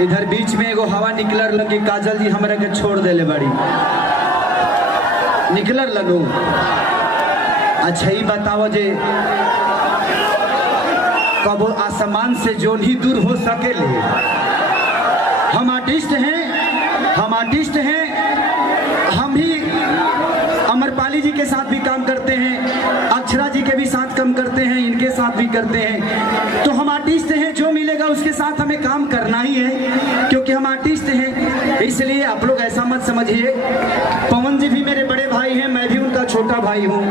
इधर बीच में एगो हवा निकलर लगी, काजल जी हमरा के छोड़ देले बड़ी निकलर लगो। अच्छा ही बताओ जे कबो आसमान से जो ही दूर हो सकेले। हम आर्टिस्ट हैं, हम भी अमरपाली जी के साथ भी काम करते हैं, अक्षरा जी के भी साथ काम करते हैं, इनके साथ भी करते हैं। तो हम आर्टिस्ट हैं, जो मिलेगा उसके साथ हमें काम करना ही है, क्योंकि हम आर्टिस्ट हैं। इसलिए आप लोग ऐसा मत समझिए। पवन जी भी मेरे बड़े भाई हैं, मैं भी उनका छोटा भाई हूँ।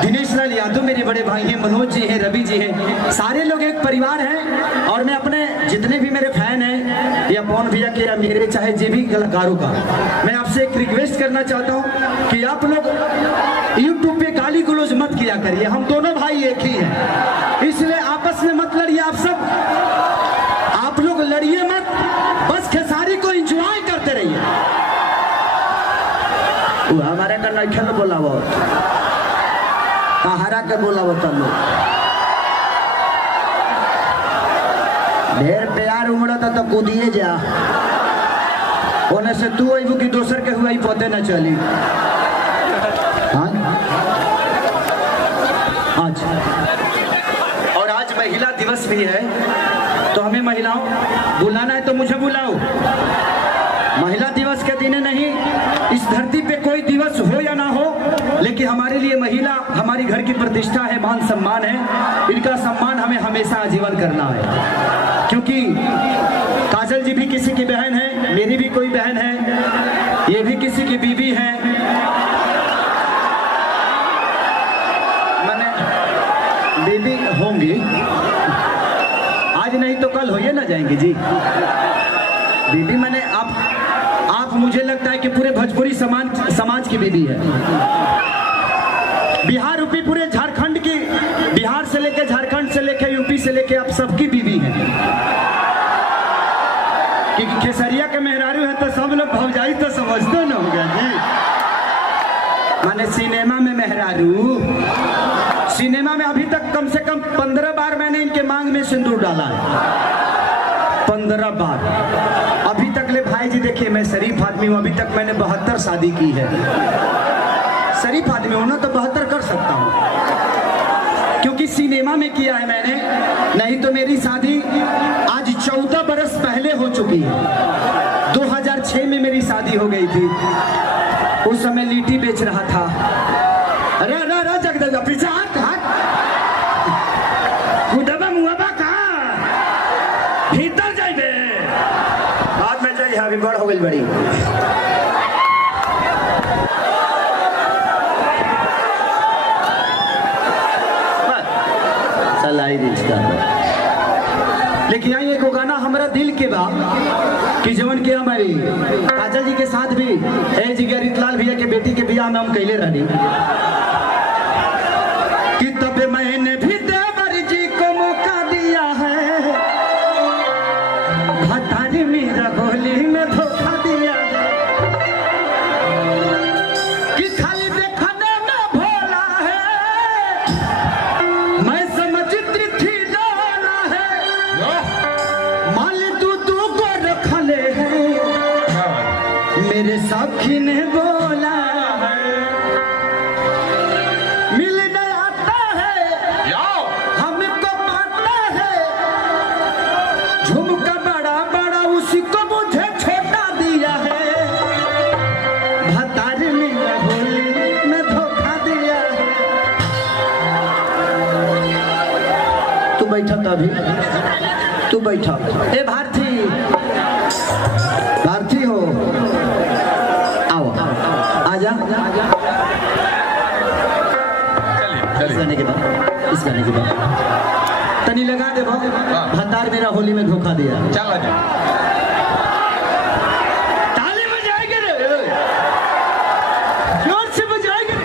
दिनेश लाल यादव मेरे बड़े भाई हैं, मनोज जी हैं, रवि जी हैं, सारे लोग एक परिवार हैं। और मैं अपने जितने भी मेरे फैन हैं, या पवन भैया के या मेरे, चाहे जे भी कलाकारों का, मैं आपसे एक रिक्वेस्ट करना चाहता हूँ कि आप लोग यूट्यूब पे गाली गलौज मत किया करिए। हम दोनों भाई एक ही हैं, इसलिए आपस में मत लड़िए। आप लोग लड़िए मत, बस खेसारी को एंजॉय करते रहिए। वो हमारे का नहीं खेल बोला, वो हरा के बोला वो तब ढेर प्यार उमड़ा था तो कूदिए जा ओने से तू अबू की दोसर के हुआ ही पते न चली। हाँ आज और आज महिला दिवस भी है, तो हमें महिलाओं बुलाना है तो मुझे बुलाओ। महिला दिवस के दिन नहीं, इस धरती पे कोई दिवस हो या ना हो, लेकिन हमारे लिए महिला हमारी घर की प्रतिष्ठा है, मान सम्मान है। इनका सम्मान हमें हमेशा आजीवन करना है, क्योंकि काजल जी भी किसी की बहन है, मेरी भी कोई बहन है, ये भी किसी की बीवी है। मैंने बीवी होंगी, आज नहीं तो कल हो ना जाएंगी जी बीवी। मैंने आप मुझे लगता है कि पूरे भोजपुरी समाज की बीवी है। बिहार यूपी पूरे झारखंड की, बिहार से लेके झारखंड से लेके यूपी से लेके आप सबकी बीवी है। क्योंकि खेसरिया के मेहरारू है तो सब लोग भौजाई तो समझते न होगा जी। माने सिनेमा में मेहरारू, सिनेमा में अभी तक कम से कम 15 बार मैंने इनके मांग में सिंदूर डाला है, 15 बार। अभी तक ले भाई जी देखिए, मैं शरीफ आदमी हूँ, अभी तक मैंने 72 शादी की है। शरीफ आदमी हूँ ना तो 72 कर सकता हूँ, क्योंकि सिनेमा में किया है मैंने। नहीं तो मेरी शादी आज 14 बरस पहले हो चुकी है। 2006 में मेरी शादी हो गई थी। उस समय लीटी बेच रहा था। अरे अरे अरे जगदगा पीछे खुदबा मुआबा कहाँ भीतर जाइए, बाद में जाइए, अभी बड़ हो गई बड़ी। लेकिन यहाँ एक गाना हमारा दिल के बा कि जवन के हमारी काजल जी के साथ भी ए जिगरित लाल भैया के बेटी के बियाह में हम कैले रहनी कि तब मैंने भी देवर जी को मौका दिया है, भतारी मेरा होली में धोखा दिया है, कि खाली देखने में भोला है, मैं समझती थी डोला है, माल तू को रख ले है, मेरे साथी ने बोला है, मिलने आता है हमको पाता है, झुमका बड़ा बड़ा उसी को मुझे छोटा दिया है, भतार मेरा होली में धोखा दिया है। तू बैठा तभी, तू बैठा। ए भारती, भारती हो, आओ आजा। इस गाने के बाद तनी लगा दे, भतार मेरा होली में धोखा दिया। चल ताली बजाएंगे रे, जोर से बजाएंगे।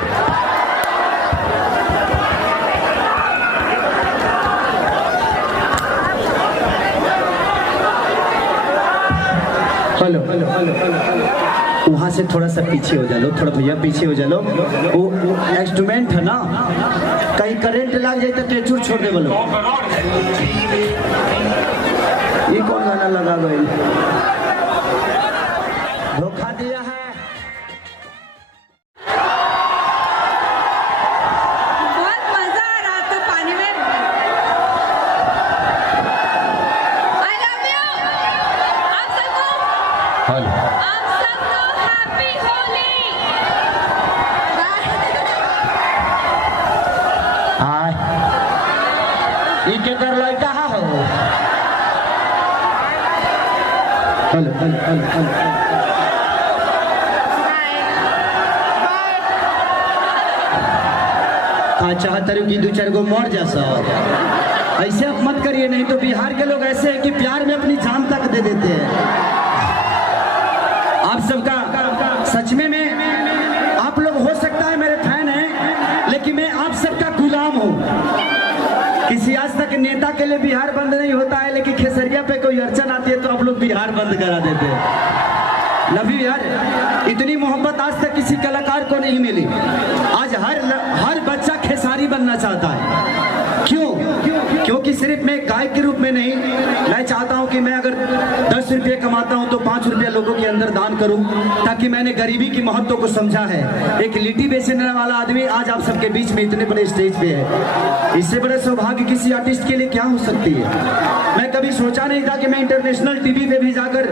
हेलो, वहाँ से थोड़ा सा पीछे हो जा लो, थोड़ा भैया पीछे हो जा लो। वो इंस्ट्रूमेंट है ना, कहीं करंट लग जाए तो टेचूर छोड़ दे बोलो। ये कौन गाना लगा भाई? हेलो आप सबको हैप्पी होली। हाय ई के कर लइका हो हेलो हेलो हेलो हेलो का चाहत रही कि दो चार गो मर जा सर, ऐसे आप मत करिए, नहीं तो बिहार के लोग ऐसे हैं कि प्यार में अपनी जान तक दे देते हैं। आप सबका सच में आप लोग हो सकता है मेरे फैन हैं, लेकिन मैं आप सबका गुलाम हूँ। किसी आज तक नेता के लिए बिहार बंद नहीं होता है, लेकिन खेसरिया पे कोई अड़चन आती है तो आप लोग बिहार बंद करा देते हैं। लव यू यार, इतनी मोहब्बत आज तक किसी कलाकार को नहीं मिली। आज हर बच्चा खेसारी बनना चाहता है। क्यों? क्योंकि सिर्फ मैं गायक के रूप में नहीं, मैं चाहता हूं कि मैं अगर 10 रुपये कमाता हूं तो 5 रुपये लोगों के अंदर दान करूं, ताकि मैंने गरीबी की महत्व को समझा है। एक लिट्टी बेचने वाला आदमी आज आप सबके बीच में इतने बड़े स्टेज पे है। इससे बड़े सौभाग्य किसी आर्टिस्ट के लिए क्या हो सकती है। मैं कभी सोचा नहीं था कि मैं इंटरनेशनल टीवी पे भी जाकर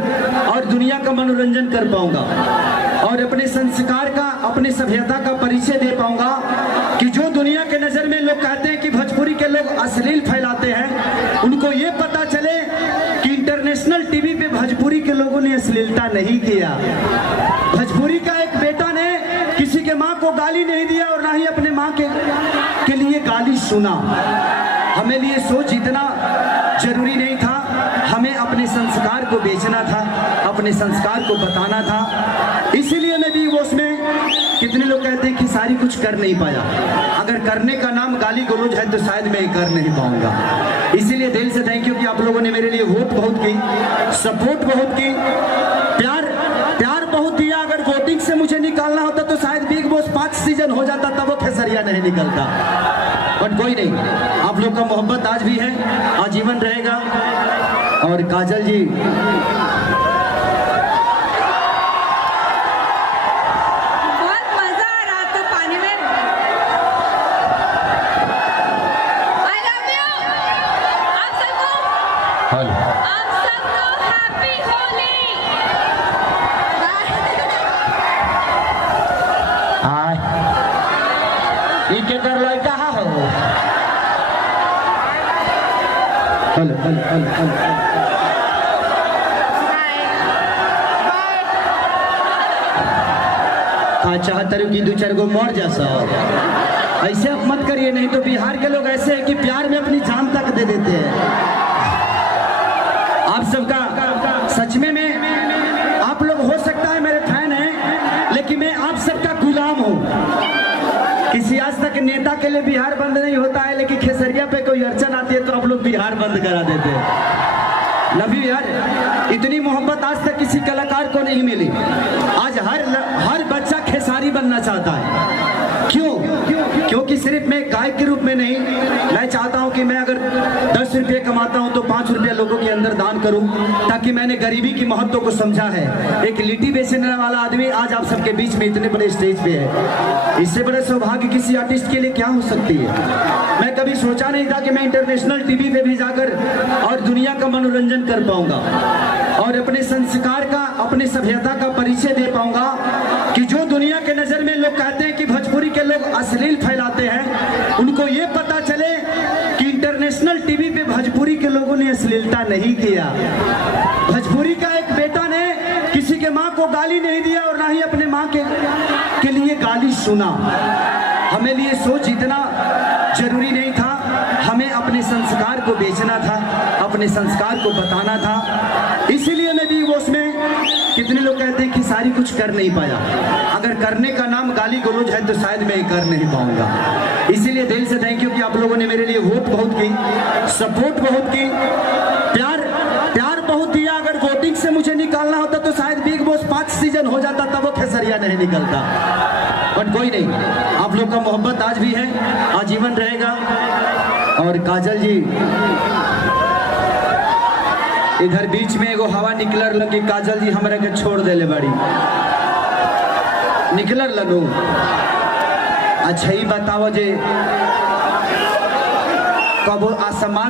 और दुनिया का मनोरंजन कर पाऊंगा और अपने संस्कार का, अपनी सभ्यता का परिचय दे पाऊंगा। कि जो दुनिया के नजर में लोग कहते हैं कि भोजपुरी के लोग अश्लील फैलाते हैं, उनको ये पता चले कि इंटरनेशनल टीवी पे भोजपुरी के लोगों ने अश्लीलता नहीं किया। भोजपुरी का एक बेटा ने किसी के माँ को गाली नहीं दिया और ना ही अपने माँ के लिए गाली सुना। हमें लिए सोच इतना जरूरी नहीं था, हमें अपने संस्कार को बेचना था, अपने संस्कार को बताना था। इसीलिए मैं भी उसमें, कितने लोग कहते हैं कि सारी कुछ कर नहीं पाया। अगर करने का नाम गाली गलौज है तो शायद मैं कर नहीं पाऊंगा। इसीलिए दिल से थैंक यू कि आप लोगों ने मेरे लिए वोट बहुत की, सपोर्ट बहुत की, प्यार बहुत दिया। अगर वोटिंग से मुझे निकालना होता तो शायद बिग बॉस 5 सीजन हो जाता, तब वो खेसरिया नहीं निकलता। बट कोई नहीं, आप लोग का मोहब्बत आज भी है, आजीवन रहेगा। और काजल जी, बहुत मजा आ रहा था पानी में। I love you. आप हेलो सबको हैप्पी होली। हाय ई के कर लइका हो हेलो हेलो हेलो हेलो का चाहत रही कि दो चार गो मर जा सर, ऐसे आप मत करिए, नहीं तो बिहार के लोग ऐसे हैं कि प्यार में अपनी जान तक दे देते हैं। आप सबका सच में आप लोग हो सकता है मेरे फैन हैं, लेकिन मैं आप सबका गुलाम हूँ। किसी आज तक नेता के लिए बिहार बंद नहीं होता है, लेकिन खेसरिया पे कोई अड़चन आती है तो आप लोग बिहार बंद करा देते हैं। लव यू यार, इतनी मोहब्बत आज तक किसी कलाकार को नहीं मिली। आज हर बच्चा खेसारी बनना चाहता है। क्यों? क्योंकि सिर्फ मैं गायक के रूप में नहीं, मैं चाहता हूं कि मैं अगर 10 रुपये कमाता हूं तो 5 रुपये लोगों के अंदर दान करूं, ताकि मैंने गरीबी की महत्व को समझा है। एक लिट्टी बेचने वाला आदमी आज आप सबके बीच में इतने बड़े स्टेज पे है। इससे बड़े सौभाग्य किसी आर्टिस्ट के लिए क्या हो सकती है। मैं कभी सोचा नहीं था कि मैं इंटरनेशनल टीवी पे भी जाकर और दुनिया का मनोरंजन कर पाऊंगा और अपने संस्कार का, अपनी सभ्यता का परिचय दे पाऊंगा। कि जो दुनिया के नजर में लोग कहते हैं कि भोजपुरी के लोग अश्लील फैलाते हैं, उनको ये पता चले कि इंटरनेशनल टीवी पे भोजपुरी के लोगों ने अश्लीलता नहीं किया। भोजपुरी का एक बेटा ने किसी के माँ को गाली नहीं दिया और ना ही अपने माँ के लिए गाली सुना। हमें लिए सोच इतना जरूरी नहीं था, हमें अपने संस्कार को बेचना था, अपने संस्कार को बताना था। इसीलिए मैं भी उसमें, कितने लोग कहते हैं कि सारी कुछ कर नहीं पाया। अगर करने का नाम गाली गलौज है तो शायद मैं कर नहीं पाऊंगा। इसीलिए दिल से थैंक यू कि आप लोगों ने मेरे लिए वोट बहुत की, सपोर्ट बहुत की, प्यार बहुत दिया। अगर वोटिंग से मुझे निकालना होता तो शायद बिग बॉस 5 सीजन हो जाता, तब वो खेसरिया नहीं निकलता। बट कोई नहीं, आप लोग का मोहब्बत आज भी है, आजीवन रहेगा। और काजल जी, इधर बीच में एगो हवा निकलर लगी, काजल जी हमरा के छोड़ देले बड़ी निकलर लगो। अच्छा ही बताओ जे कब आसमान